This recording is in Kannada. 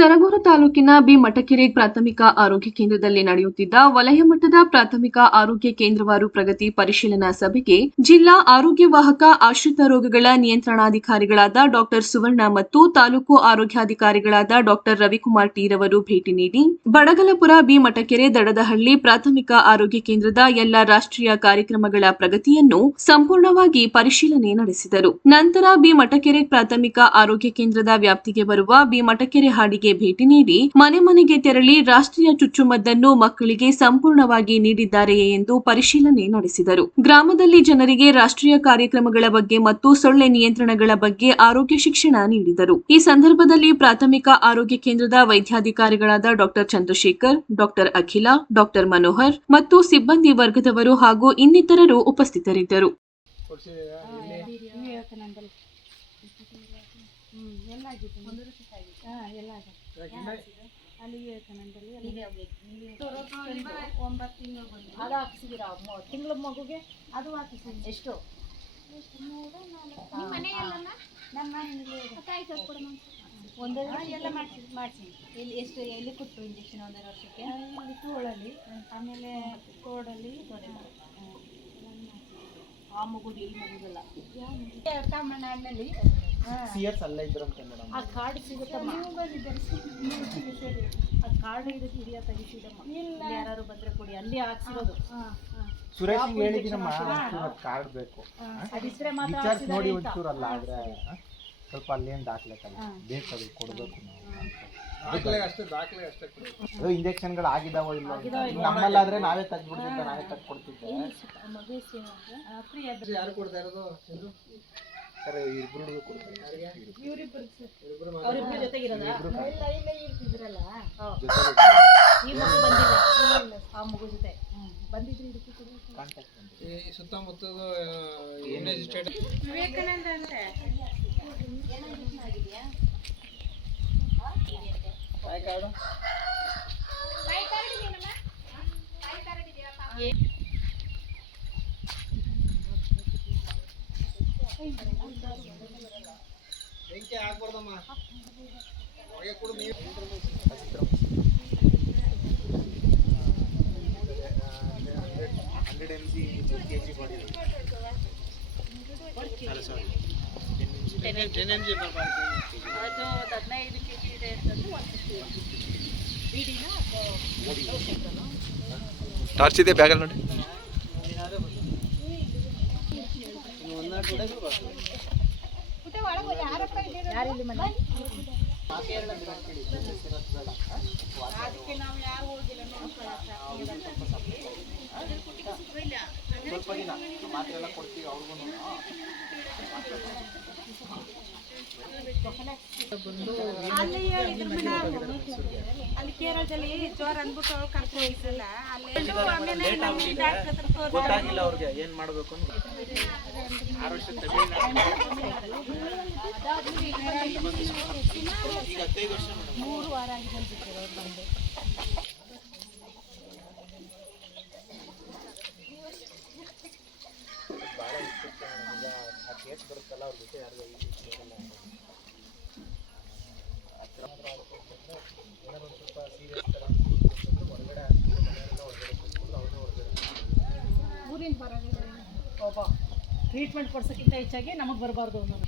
ಸರಗೂರು ತಾಲೂಕಿನ ಬಿ ಮಟಕೆರೆ ಪ್ರಾಥಮಿಕ ಆರೋಗ್ಯ ಕೇಂದ್ರದಲ್ಲಿ ನಡೆಯುತ್ತಿದ್ದ ವಲಯ ಮಟ್ಟದ ಪ್ರಾಥಮಿಕ ಆರೋಗ್ಯ ಕೇಂದ್ರವಾರು ಪ್ರಗತಿ ಪರಿಶೀಲನಾ ಸಭೆಗೆ ಜಿಲ್ಲಾ ಆರೋಗ್ಯ ವಾಹಕ ಆಶ್ರಿತ ರೋಗಗಳ ನಿಯಂತ್ರಣಾಧಿಕಾರಿಗಳಾದ ಡಾಕ್ಟರ್ ಸುವರ್ಣ ಮತ್ತು ತಾಲೂಕು ಆರೋಗ್ಯಾಧಿಕಾರಿಗಳಾದ ಡಾಕ್ಟರ್ ರವಿಕುಮಾರ್ ಟೀರವರು ಭೇಟಿ ನೀಡಿ, ಬಡಗಲಪುರ ಬಿ ಮಟಕೆರೆ ದಡದಹಳ್ಳಿ ಪ್ರಾಥಮಿಕ ಆರೋಗ್ಯ ಕೇಂದ್ರದ ಎಲ್ಲ ರಾಷ್ಟ್ರೀಯ ಕಾರ್ಯಕ್ರಮಗಳ ಪ್ರಗತಿಯನ್ನು ಸಂಪೂರ್ಣವಾಗಿ ಪರಿಶೀಲನೆ ನಡೆಸಿದರು. ನಂತರ ಬಿ ಮಟಕೆರೆ ಪ್ರಾಥಮಿಕ ಆರೋಗ್ಯ ಕೇಂದ್ರದ ವ್ಯಾಪ್ತಿಗೆ ಬರುವ ಬಿ ಮಟಕೆರೆ ಹಾಡಿಗೆ ಭೇಟಿ ನೀಡಿ ಮನೆ ಮನೆಗೆ ತೆರಳಿ ರಾಷ್ಟ್ರೀಯ ಚುಚ್ಚುಮದ್ದನ್ನು ಮಕ್ಕಳಿಗೆ ಸಂಪೂರ್ಣವಾಗಿ ನೀಡಿದ್ದಾರೆಯೇ ಎಂದು ಪರಿಶೀಲನೆ ನಡೆಸಿದರು. ಗ್ರಾಮದಲ್ಲಿ ಜನರಿಗೆ ರಾಷ್ಟ್ರೀಯ ಕಾರ್ಯಕ್ರಮಗಳ ಬಗ್ಗೆ ಮತ್ತು ಸೊಳ್ಳೆ ನಿಯಂತ್ರಣಗಳ ಬಗ್ಗೆ ಆರೋಗ್ಯ ಶಿಕ್ಷಣ ನೀಡಿದರು. ಈ ಸಂದರ್ಭದಲ್ಲಿ ಪ್ರಾಥಮಿಕ ಆರೋಗ್ಯ ಕೇಂದ್ರದ ವೈದ್ಯಾಧಿಕಾರಿಗಳಾದ doctor Chandrashekar doctor Akhila doctor Manohar ಮತ್ತು ಸಿಬ್ಬಂದಿ ವರ್ಗದವರು ಹಾಗೂ ಇನ್ನಿತರರು ಉಪಸ್ಥಿತರಿದ್ದರು. ಹ್ಞೂ ಎಲ್ಲ ಆಗಿದೆ ಹಾಂ ಎಲ್ಲ ಆಗಿದೆ ಅಲ್ಲಿ ವಿವೇಕಾನಂದಲ್ಲಿ ಒಂಬತ್ತು ತಿಂಗಳು ಬಂದು ಅದು ಹಾಕ್ಸಿದ್ದೀರಾ ತಿಂಗಳ ಮಗುಗೆ? ಅದು ಹಾಕಿದ್ದೀನಿ ಎಷ್ಟು? ನಮ್ಮ ಮನೆಯಲ್ಲಿ ಒಂದು ಎಲ್ಲ ಮಾಡ್ಸಿ ಎಲ್ಲಿ ಎಷ್ಟು ಎಲ್ಲಿ ಕೊಟ್ಟು ಇಂಜೆಕ್ಷನ್ ಒಂದೇ ವರ್ಷಕ್ಕೆ? ಇಲ್ಲಿ ತೋಳಲ್ಲಿ. ಆಮೇಲೆ ಕೋಡಲ್ಲಿ ಆ ಮಗುದು ಈ ಮಗುದಲ್ಲ. ತಮಿಳ್ನಾಡಿನಲ್ಲಿ ಸಿ ಎಸ್ ಅಲ್ಲೇ ಇದ್ರಂತೆ ಮೇಡಮ್. ಆ ಕಾರ್ಡ್ ಸಿಗುತ್ತಮ್ಮ ನೀವು ಬಂದಿದ್ದೀರಿ ನೀವು ಆ ಕಾರ್ಡ್ ಇದಕ್ಕೆ ಹಿರಿಯ ತೆಗಿಸಿದಮ್ಮ ಇಲ್ಲ. ಯಾರು ಬಂದ್ರೆ ಕೊಡಿ. ಅಲ್ಲಿ ಹಾಕ್ಸಿರೋದು. ಸುರೇಶ್ ಹಿಂಗ್ ಹೇಳಿದ್ದೀನಮ್ಮ ಕಾರ್ಡ್ ಬೇಕು. ಅದಿದ್ರೆ ಮಾತ್ರ ವಿಚಾರಿಸಿ ನೋಡಿ ಒಂಚೂರಲ್ಲ ಆದ್ರೆ ಸ್ವಲ್ಪ ಅಲ್ಲೇನು ದಾಖಲೆ ಬೇಕು ಅದು ಕೊಡಬೇಕು ನಾವು ಅದು ಇಂಜೆಕ್ಷನ್ಗಳು ಆಗಿದಾವೋ ಇಲ್ಲ ಅಂತ. ನಮ್ಮಲ್ಲಾದ್ರೆ ನಾವೇ ತೆಗ್ದ್ಬಿಡ್ತಿದ್ದೆ ನಾವೇ ಅಂತ? ಫ್ರೀ ಅದು ಯಾರು ಕೊಡ್ತಾ ಇರೋದು? ಸರ್ ಇಬ್ರು ಕೊಡ್ತಾರೆ. ಇವರಿಬ್ಬರು ಸರ್. ಅವ್ರಿಬ್ರು ಈ ಮಗು ಬಂದಿಲ್ಲ. ಆ ಮಗು ಜೊತೆ. ಬಂದಿದ್ರು ಇದಕ್ಕೆ ಕೂಡ. ಕಾಂಟ್ಯಾಕ್ಟ್ ಬಂದಿದೆ. ಈ ಸುತ್ತಮುತ್ತದ ಎನ್ ಸ್ಟೇಟ್ ವಿವೇಕಾನಂದ ಅಂದ್ರೆ ಬೆಂಕಿ ಹಾಕ್ಬಾರ್ದಮ್ಮ ಹೊಗೆ ಕೊಡು ನೀರು hundred M G K G body ಅಲ್ಲ ಸಾರಿ ಟೆನ್ ಎಂ ಜಿ ಅದು ಹದಿನೈದು ಕೆ ಜಿ ಇದೆ ಅಂತಂದ್ರೆ ಒಂದು ಟಾರ್ಚ್ ಇದೆ ಬ್ಯಾಗಲ್ಲಿ ನೋಡಿ ಯಾರಿಲ್ಲಿ ಮನೆ ಅದಕ್ಕೆ ನಾವು ಯಾರು ಹೋಗಿಲ್ಲ ಸ್ವಲ್ಪ ದಿನ ಮಾತ್ರೆ ಎಲ್ಲ ಕೊಡ್ತೀವಿ ಅವ್ರಿಗೂ. ಅಲ್ಲಿ ಹೇಳಿದ್ರು ಮೇಡಮ್ ಅಲ್ಲಿ ಕೇರಳದಲ್ಲಿ ಜ್ವರ ಅಂದ್ಬಿಟ್ಟು ಅವ್ರು ಕರ್ಕೊಂಡು ಹೋಗಿದ್ದಲ್ಲ ಅಲ್ಲಿ ಆಮೇಲೆ ನಮ್ಗೆ ಡಾಕ್ಟರ್ ಹತ್ರ ಗೊತ್ತಾಗಿಲ್ಲ ಅವ್ರಿಗೆ. ಏನು ಮಾಡಬೇಕು ಅಂತ. ಈಗ ಹದಿನೈದು ವರ್ಷ ಮೂರು ವಾರ ಆಗಿದೆ ಅನ್ಸುತ್ತೆ ಅವ್ರು ಬಂದು ಭಾಳ ಇಷ್ಟ. ಈಗ ಆ ಕೇಸ್ ಬರುತ್ತಲ್ಲ ಅವ್ರ ಜೊತೆ ಯಾರಿಗೂ ಹೊರಗಡೆ ಬರೋದಿಲ್ಲ ಒಬ್ಬ ಟ್ರೀಟ್ಮೆಂಟ್ ಕೊಡ್ಸೋಕ್ಕಿಂತ ಹೆಚ್ಚಾಗಿ ನಮಗೆ ಬರಬಾರ್ದು ಅನ್ನೋದು.